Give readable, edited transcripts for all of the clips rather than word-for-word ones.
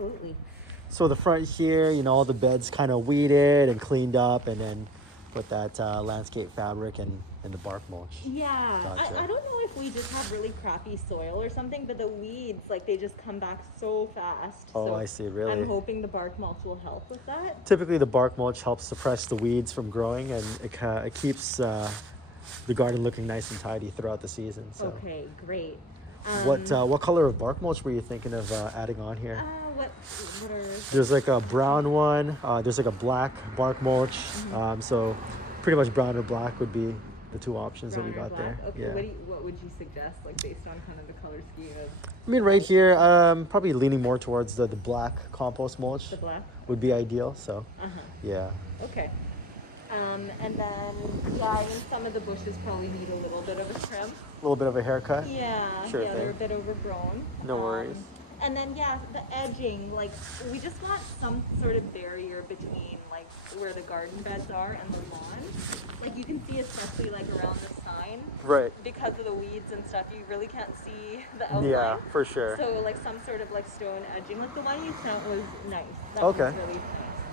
absolutely. So the front here, all the beds kind of weeded and cleaned up, and then put that landscape fabric and the bark mulch. Yeah, Gotcha. I don't know if we just have really crappy soil or something, but the weeds, like, they just come back so fast. Oh, So I see, really. I'm hoping the bark mulch will help with that. Typically, the bark mulch helps suppress the weeds from growing, and it keeps the garden looking nice and tidy throughout the season. So, Okay, great. what color of bark mulch were you thinking of adding on here? What are... There's like a brown one. There's like a black bark mulch. So, pretty much brown or black would be the two options that we Brown or got black? there. Okay, Yeah. what would you suggest, like, based on kind of the color scheme of I mean, right here, probably leaning more towards the black compost mulch the black? would be ideal. So, Uh-huh. yeah. Okay. And then, yeah, I mean, some of the bushes probably need a little bit of a trim. A little bit of a haircut. Yeah, Sure yeah, they're a thing. bit overgrown. No worries. And then, yeah, the edging, like, we just want some sort of barrier between, like, where the garden beds are and the lawn. Like, you can see, especially, like, around the sign, Right. because of the weeds and stuff, you really can't see the outline. Yeah, for sure. So, like, some sort of, like, stone edging. Like, the one you sent was nice. That Okay. was really nice.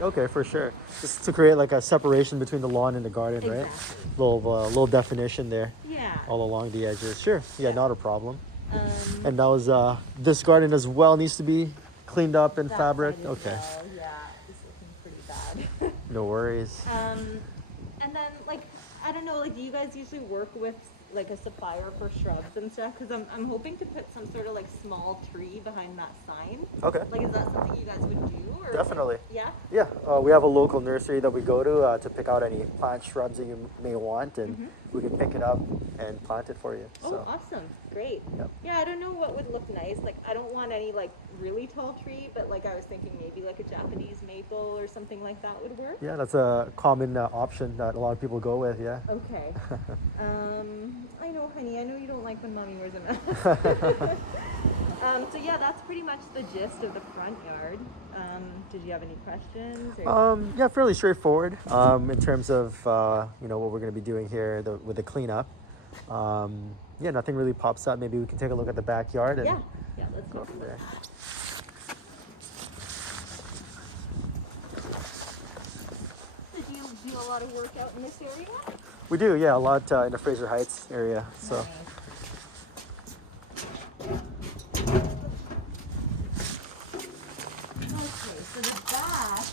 Okay, for sure. Just to create like a separation between the lawn and the garden, right? Exactly. Little definition there Yeah. all along the edges. Sure. Yeah, not a problem. Um, And that was this garden as well needs to be cleaned up and that fabric. side as Okay. well, yeah, it's looking pretty bad. No worries. And then, like, I don't know, like, do you guys usually work with, like, a supplier for shrubs and stuff? Because I'm hoping to put some sort of, like, small tree behind that sign. Okay. Like, is that something you guys would do? Or, Definitely. yeah? Yeah, we have a local nursery that we go to pick out any plant shrubs that you may want, and we can pick it up and plant it for you. Oh, So, awesome. Great. Yep. Yeah, I don't know what would look nice. Like, I don't want any, like, really tall tree, but, like, I was thinking maybe, like, a Japanese maple or something like that would work. yeah, that's a common option that a lot of people go with. Yeah. Okay. I know, honey. I know you don't like when mommy wears a mask. So yeah, that's pretty much the gist of the front yard. Did you have any questions? Or... Yeah, fairly straightforward in terms of what we're going to be doing here with the cleanup. Yeah, nothing really pops up. Maybe we can take a look at the backyard and yeah, let's go go from there. Did you do a lot of work out in this area? We do, yeah, a lot in the Fraser Heights area. So. Nice. Okay, so the back,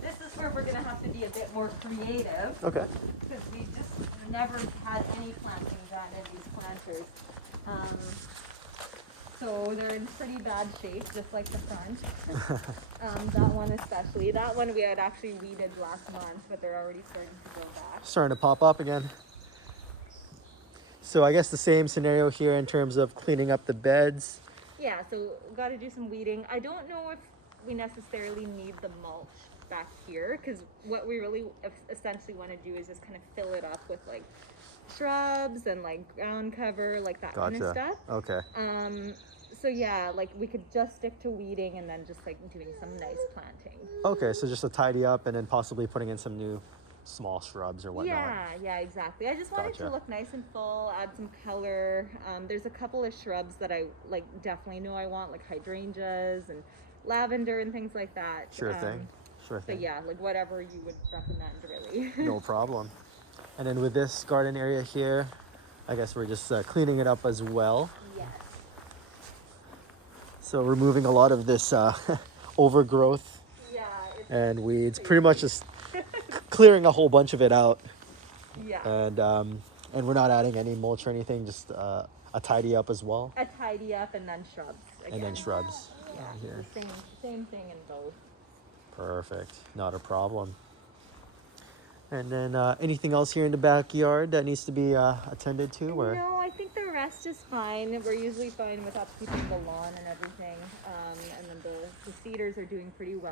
this is where we're gonna have to be a bit more creative. Okay. Because we just never had any planting done in these planters. So they're in pretty bad shape, just like the front. That one especially. That one we had actually weeded last month, but they're already starting to go back. Starting to pop up again. So I guess the same scenario here in terms of cleaning up the beds. Yeah, so got to do some weeding. I don't know if we necessarily need the mulch back here, because what we really essentially want to do is just kind of fill it up with like shrubs and like ground cover, like that kind of stuff. Okay. So yeah, like we could just stick to weeding and then just like doing some nice planting. Okay, so just to tidy up and then possibly putting in some new small shrubs or whatnot. Yeah, exactly. I just wanted to look nice and full, add some color. There's a couple of shrubs that I like definitely know I want, like hydrangeas and lavender and things like that. Sure thing. Sure thing. So yeah, like whatever you would recommend, really. No problem. And then with this garden area here, I guess we're just cleaning it up as well. Yes. So removing a lot of this overgrowth Yeah. and weeds, pretty much just clearing a whole bunch of it out. Yeah. And we're not adding any mulch or anything, just a tidy up as well. A tidy up and then shrubs again. And then shrubs. Yeah, here. the same thing in both. Perfect. Not a problem. And then anything else here in the backyard that needs to be attended to? Or? No, I think the rest is fine. We're usually fine with upkeeping the lawn and everything. And then the cedars are doing pretty well.